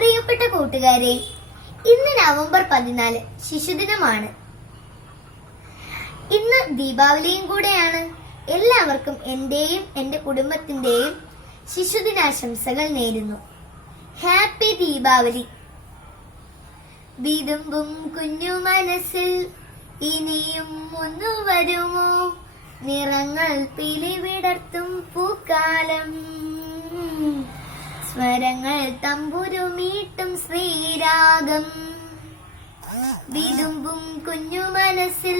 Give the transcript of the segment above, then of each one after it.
പ്രിയപ്പെട്ട കൂട്ടുകാരെ ഇന്ന് നവംബർ പതിനാല് ശിശുദിനമാണ്. ഇന്ന് ദീപാവലിയും കൂടെയാണ്. എല്ലാവർക്കും എന്റെയും എന്റെ കുടുംബത്തിന്റെയും ശിശുദിനാശംസകൾ നേരുന്നു. ഹാപ്പി ദീപാവലി. വിതുമ്പും കുഞ്ഞു മനസ്സിൽ ഇനിയും ഒന്നു വരുമോ നിറങ്ങൾ പിലിവിടർത്തും പൂക്കാലം. സ്വരങ്ങൾ തമ്പുരുമീട്ടും ശ്രീരാഗം. വിതുമ്പും കുഞ്ഞു മനസ്സിൽ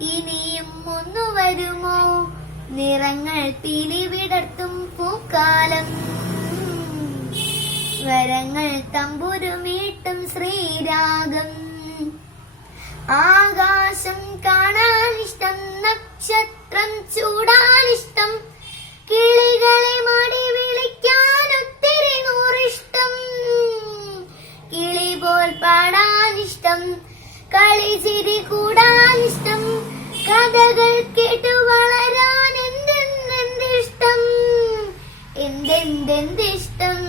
ഇനിയും ഒന്നു വരുമോ? നിറങ്ങൾ പിലിവിടർത്തും പൂക്കാലം. സ്വരങ്ങൾ തമ്പുരുമീട്ടും ശ്രീരാഗം. ആകാശം പാടാനിഷ്ടം കളി ചിരി കൂടാനിഷ്ടം കഥകൾ കേട്ടു വളരാൻ എന്തെന്തെന്തിഷ്ടം എന്തെന്തെന്തിഷ്ടം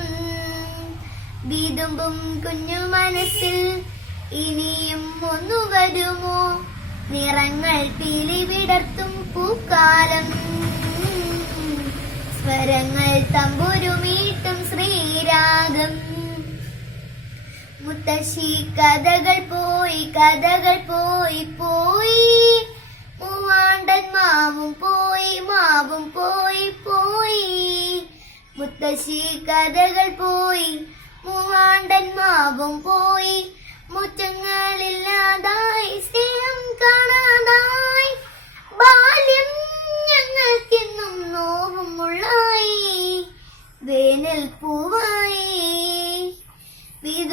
വീതുമ്പും കുഞ്ഞു മനസ്സിൽ ഇനിയും ഒന്നു വരുമോ? നിറങ്ങൾ പിലിവിടർത്തും പൂക്കാലം. സ്വരങ്ങൾ തമ്പുരുമീട്ടും ശ്രീരാഗം. മുത്തശ്ശി കഥകൾ പോയി കഥകൾ പോയി പോയി. മൂവാണ്ടൻ മാവും പോയി മാവും പോയി പോയി. മുത്തശ്ശി കഥകൾ പോയി മൂവാണ്ടൻ മാവും പോയി. മുറ്റങ്ങളില്ലാതായി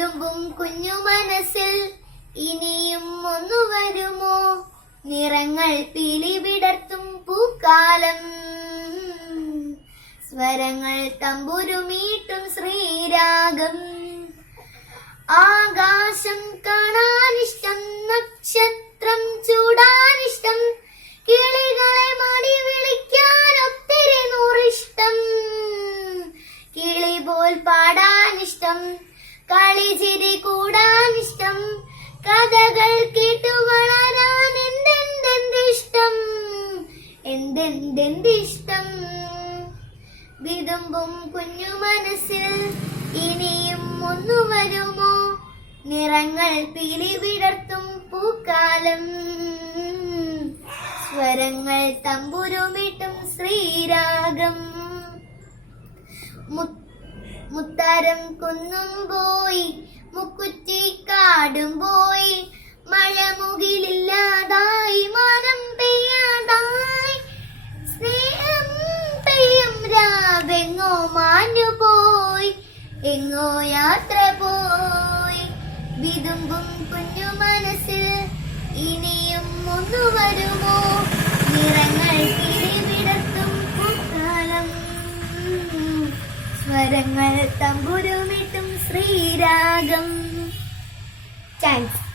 വിതുമ്പും കുഞ്ഞു മനസ്സിൽ ഇനിയും ഒന്നു വരുമോ? നിറങ്ങൾ പിളിവിടർത്തും പൂക്കാലം. സ്വരങ്ങൾ തമ്പുരുമീട്ടും ശ്രീരാഗം. ആകാശം കാണാനിഷ്ടം നക്ഷത്രം ചൂടാനിഷ്ടം കിളികളെ മടി വിളിക്കാൻ ഒത്തിരി നൂറിഷ്ടം. കിളി പോൽ പാടാനിഷ്ടം കളി ചിരി കൂടാനിഷ്ടം കഥകൾ കേട്ടു വളരാൻ എന്തെന്തെന്തിഷ്ടം? എന്തെന്തെന്തിഷ്ടം? വിതുമ്പും കുഞ്ഞു മനസ്സിൽ ഇനിയും ഒന്നു വരുമോ? നിറങ്ങൾ പിലി വിടർത്തും പൂക്കാലം. സ്വരങ്ങൾ തമ്പുരുമിട്ടും ശ്രീരാഗം. മു- മുത്താരം കുന്നും പോയി മുക്കുറ്റി കാടും പോയി. മഴ മുകിലില്ലാതായി മനം പെയ്യാതായി. സ്നേഹം പെയ്യും രാവെങ്ങോ മാഞ്ഞു പോയി. എങ്ങോ യാത്ര പോയി. വിതുമ്പും കുഞ്ഞു മനസ്സിൽ ഇനിയും ഒന്നു വരുമോ? സ്വരങ്ങൾ തമ്പുരുമിട്ടും ശ്രീരാഗം. താങ്ക്സ്